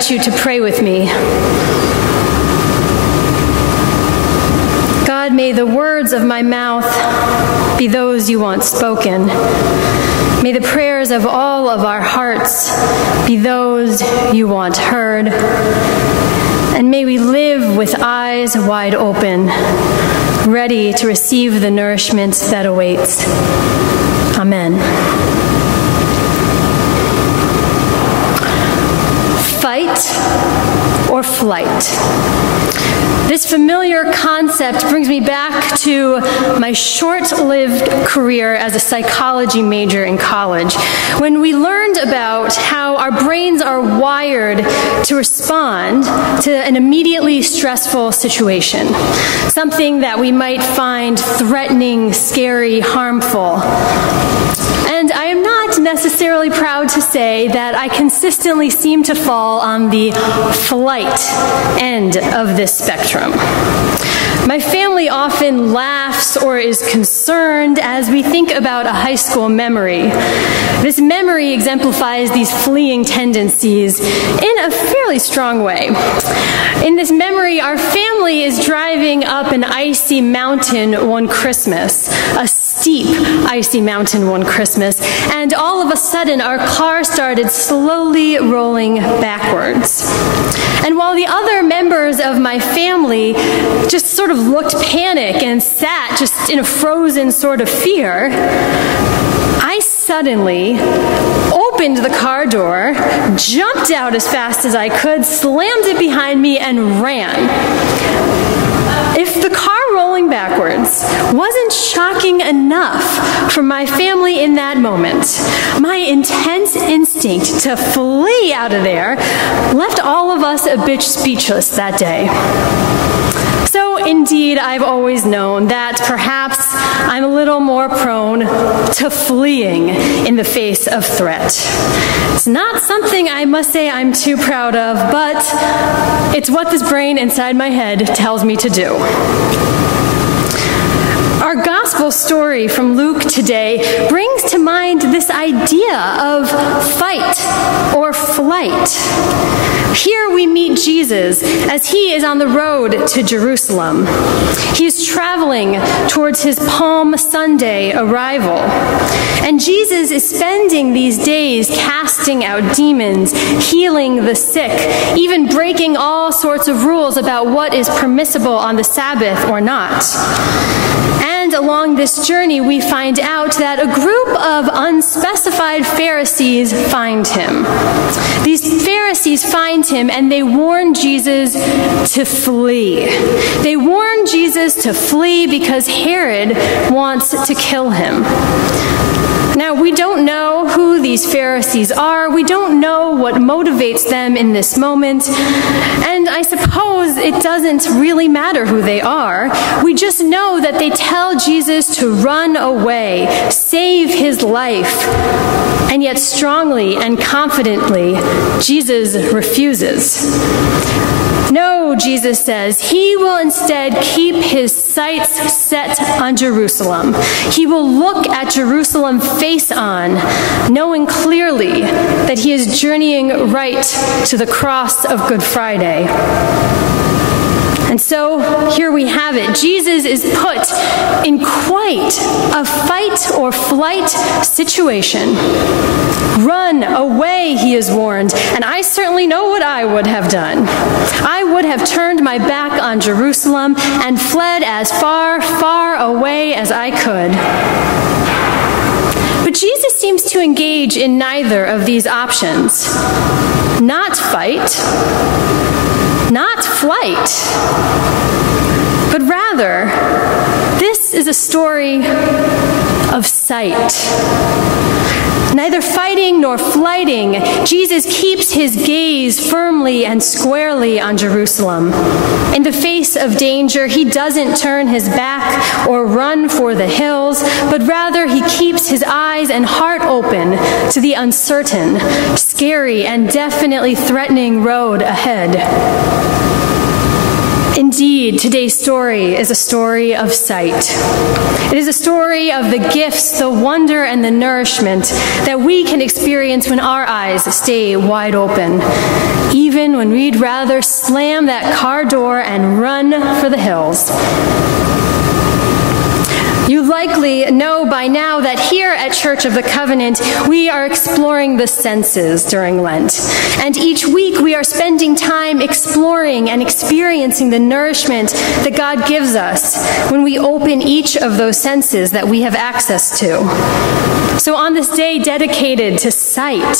invite you to pray with me. God, may the words of my mouth be those you want spoken. May the prayers of all of our hearts be those you want heard. And may we live with eyes wide open, ready to receive the nourishment that awaits. Amen. Fight or flight? This familiar concept brings me back to my short-lived career as a psychology major in college, when we learned about how our brains are wired to respond to an immediately stressful situation, something that we might find threatening, scary, harmful. And I am not necessarily proud to say that I consistently seem to fall on the flight end of this spectrum. My family often laughs or is concerned as we think about a high school memory. This memory exemplifies these fleeing tendencies in a fairly strong way. In this memory, our family is driving up an icy mountain one Christmas, a steep icy mountain one Christmas, and all of a sudden our car started slowly rolling backwards. And while the other members of my family just sort of looked panicked and sat just in a frozen sort of fear, I suddenly opened the car door, jumped out as fast as I could, slammed it behind me, and ran. If the car rolling backwards wasn't shocking enough for my family in that moment, my intense instinct to flee out of there left all of us a bit speechless that day. So indeed, I've always known that perhaps I'm a little more prone to fleeing in the face of threat. It's not something I must say I'm too proud of, but it's what this brain inside my head tells me to do. Our gospel story from Luke today brings to mind this idea of fight or flight. Here we meet Jesus as he is on the road to Jerusalem. He is traveling towards his Palm Sunday arrival. And Jesus is spending these days casting out demons, healing the sick, even breaking all sorts of rules about what is permissible on the Sabbath or not. And along this journey, we find out that a group of unspecified Pharisees find him. These Pharisees find him and they warn Jesus to flee. They warn Jesus to flee because Herod wants to kill him. Now, we don't know who these Pharisees are. We don't know what motivates them in this moment. And I suppose it doesn't really matter who they are. We just know that they tell Jesus to run away, save his life. And yet strongly and confidently, Jesus refuses. No, Jesus says, he will instead keep his sights set on Jerusalem. He will look at Jerusalem face on, knowing clearly that he is journeying right to the cross of Good Friday. And so here we have it. Jesus is put in quite a fight or flight situation. Run away, he is warned, and I certainly know what I would have done. I would have turned my back on Jerusalem and fled as far, far away as I could. But Jesus seems to engage in neither of these options. Not fight, not flight, but rather, this is a story of sight. Neither fighting nor flighting, Jesus keeps his gaze firmly and squarely on Jerusalem. In the face of danger, he doesn't turn his back or run for the hills, but rather he keeps his eyes and heart open to the uncertain, scary, and definitely threatening road ahead. Indeed, Indeed, today's story is a story of sight. It is a story of the gifts, the wonder, and the nourishment that we can experience when our eyes stay wide open, even when we'd rather slam that car door and run for the hills. You likely know by now that here at Church of the Covenant, we are exploring the senses during Lent. And each week we are spending time exploring and experiencing the nourishment that God gives us when we open each of those senses that we have access to. So on this day dedicated to sight,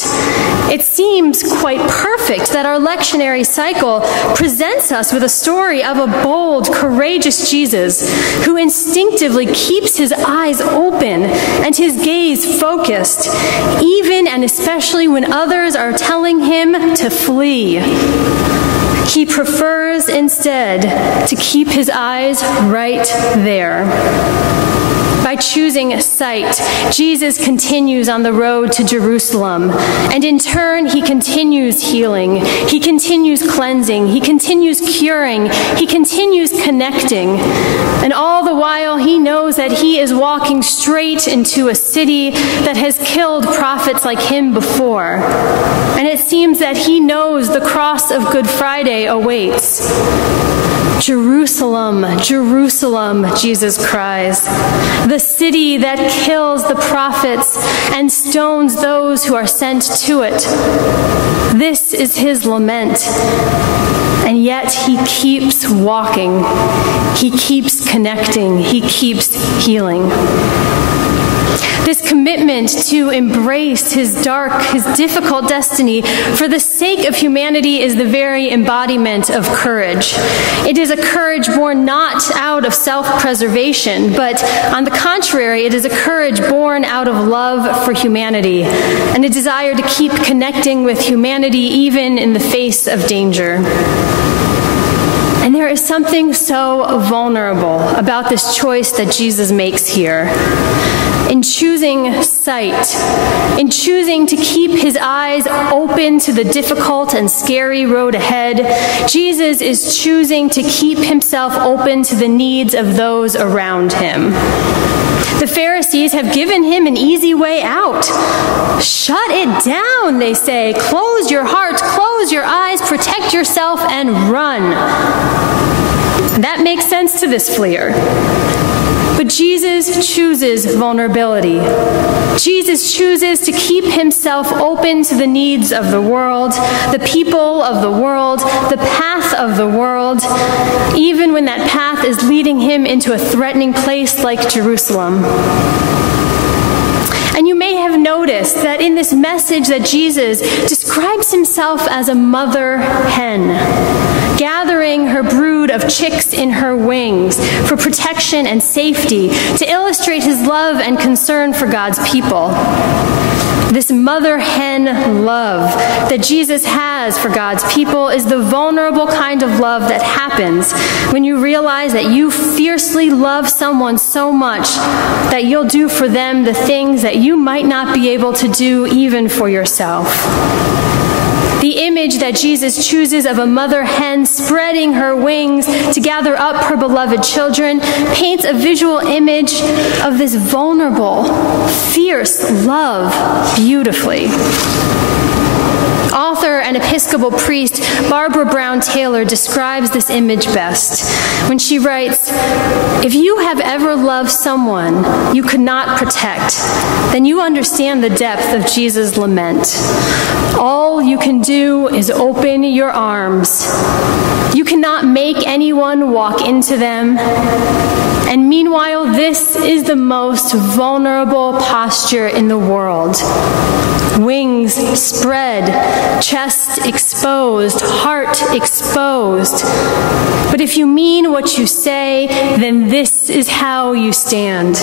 it seems quite perfect that our lectionary cycle presents us with a story of a bold, courageous Jesus who instinctively keeps his eyes open and his gaze focused, even and especially when others are telling him to flee. He prefers instead to keep his eyes right there. By choosing sight, Jesus continues on the road to Jerusalem, and in turn, he continues healing, he continues cleansing, he continues curing, he continues connecting, and all the while, he knows that he is walking straight into a city that has killed prophets like him before, and it seems that he knows the cross of Good Friday awaits. Jerusalem, Jerusalem, Jesus cries, the city that kills the prophets and stones those who are sent to it. This is his lament, and yet he keeps walking, he keeps connecting, he keeps healing. This commitment to embrace his dark, his difficult destiny for the sake of humanity is the very embodiment of courage. It is a courage born not out of self-preservation, but on the contrary, it is a courage born out of love for humanity and a desire to keep connecting with humanity even in the face of danger. And there is something so vulnerable about this choice that Jesus makes here. In choosing sight, in choosing to keep his eyes open to the difficult and scary road ahead, Jesus is choosing to keep himself open to the needs of those around him. The Pharisees have given him an easy way out. Shut it down, they say. Close your heart, close your eyes, protect yourself, and run. That makes sense to this fleer. But Jesus chooses vulnerability. Jesus chooses to keep himself open to the needs of the world, the people of the world, the path of the world, even when that path is leading him into a threatening place like Jerusalem. And you may have noticed that in this message that Jesus describes himself as a mother hen, gathering her brood of chicks in her wings for protection and safety to illustrate his love and concern for God's people. This mother hen love that Jesus has for God's people is the vulnerable kind of love that happens when you realize that you fiercely love someone so much that you'll do for them the things that you might not be able to do even for yourself. The image that Jesus chooses of a mother hen spreading her wings to gather up her beloved children paints a visual image of this vulnerable, fierce love beautifully. Author and Episcopal priest Barbara Brown Taylor describes this image best when she writes, "If you have ever loved someone you could not protect, then you understand the depth of Jesus' lament. All you can do is open your arms. You cannot make anyone walk into them. And meanwhile, this is the most vulnerable posture in the world. Wings spread, chest exposed, heart exposed. But if you mean what you say, then this is how you stand."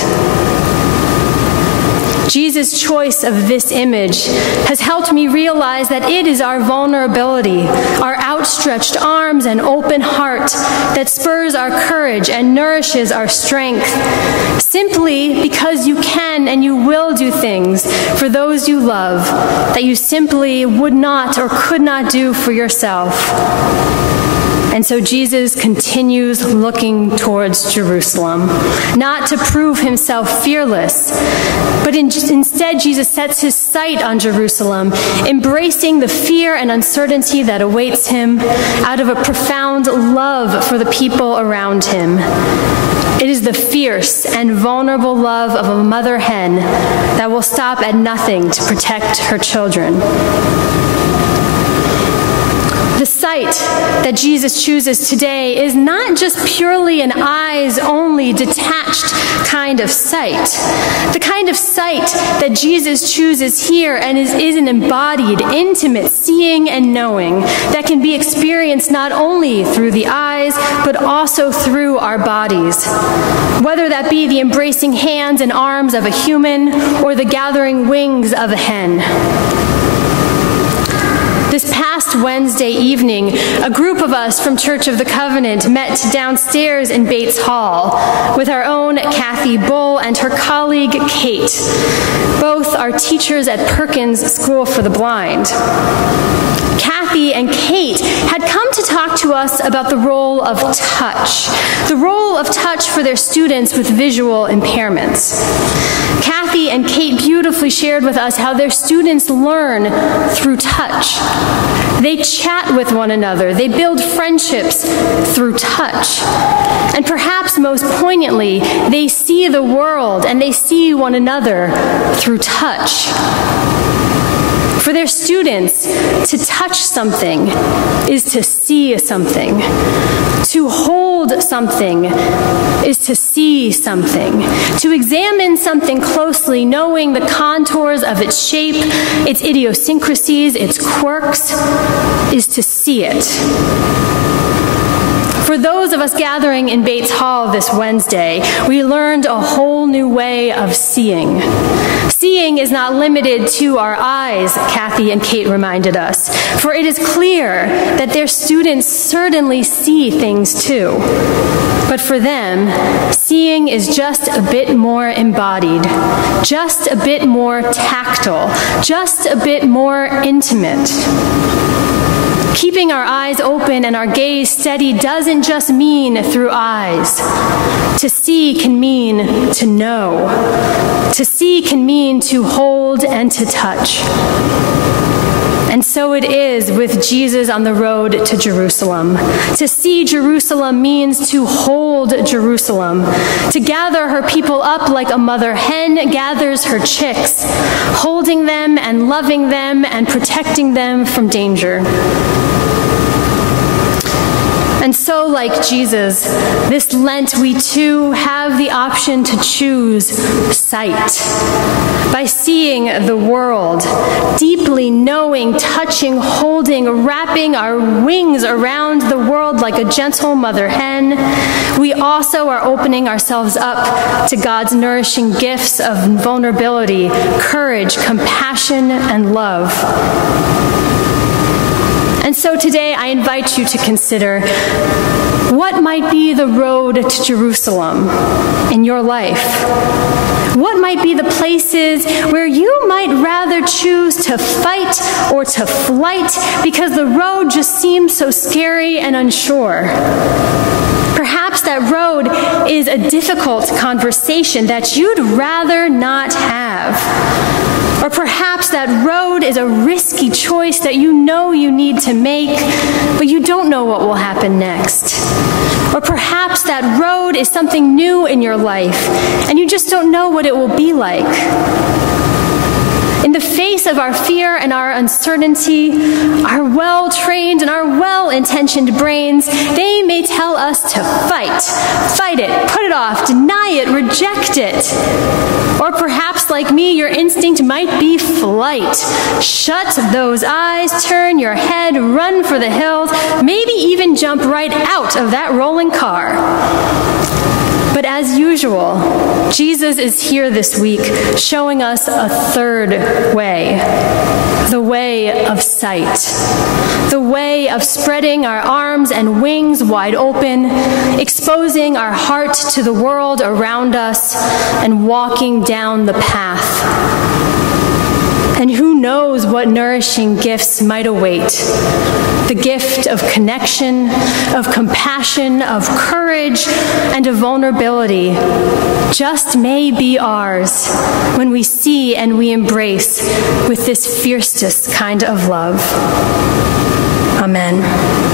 Jesus' choice of this image has helped me realize that it is our vulnerability, our outstretched arms and open heart that spurs our courage and nourishes our strength, simply because you can and you will do things for those you love that you simply would not or could not do for yourself. And so Jesus continues looking towards Jerusalem, not to prove himself fearless, but instead Jesus sets his sight on Jerusalem, embracing the fear and uncertainty that awaits him out of a profound love for the people around him. It is the fierce and vulnerable love of a mother hen that will stop at nothing to protect her children. The sight that Jesus chooses today is not just purely an eyes-only detached kind of sight. The kind of sight that Jesus chooses here and is an embodied, intimate seeing and knowing that can be experienced not only through the eyes, but also through our bodies. Whether that be the embracing hands and arms of a human or the gathering wings of a hen. This past Wednesday evening, a group of us from Church of the Covenant met downstairs in Bates Hall with our own Kathy Bull and her colleague Kate. Both are teachers at Perkins School for the Blind. Kathy and Kate had come to talk to us about the role of touch for their students with visual impairments. Kathy and Kate beautifully shared with us how their students learn through touch. They chat with one another. They build friendships through touch. And perhaps most poignantly, they see the world and they see one another through touch. For their students, to touch something is to see something. To hold something is to see something. To examine something closely, knowing the contours of its shape, its idiosyncrasies, its quirks, is to see it. For those of us gathering in Bates Hall this Wednesday, we learned a whole new way of seeing. Seeing is not limited to our eyes, Kathy and Kate reminded us, for it is clear that their students certainly see things too. But for them, seeing is just a bit more embodied, just a bit more tactile, just a bit more intimate. Keeping our eyes open and our gaze steady doesn't just mean through eyes. To see can mean to know. To see can mean to hold and to touch. And so it is with Jesus on the road to Jerusalem. To see Jerusalem means to hold Jerusalem, to gather her people up like a mother hen gathers her chicks, holding them and loving them and protecting them from danger. And so, like Jesus, this Lent we too have the option to choose sight. By seeing the world, deeply knowing, touching, holding, wrapping our wings around the world like a gentle mother hen, we also are opening ourselves up to God's nourishing gifts of vulnerability, courage, compassion, and love. And so today I invite you to consider what might be the road to Jerusalem in your life. What might be the places where you might rather choose to fight or to flight because the road just seems so scary and unsure? Perhaps that road is a difficult conversation that you'd rather not have. Or perhaps that road is a risky choice that you know you need to make, but you don't know what will happen next. Or perhaps that road is something new in your life, and you just don't know what it will be like. In the face of our fear and our uncertainty, our well-trained and our well-intentioned brains, they may tell us to fight it, put it off, deny it, reject it. Or perhaps, like me, your instinct might be flight. Shut those eyes, turn your head, run for the hills, maybe even jump right out of that rolling car. But as usual, Jesus is here this week showing us a third way, the way of sight, the way of spreading our arms and wings wide open, exposing our heart to the world around us, and walking down the path. And who knows what nourishing gifts might await. The gift of connection, of compassion, of courage, and of vulnerability just may be ours when we see and we embrace with this fiercest kind of love. Amen.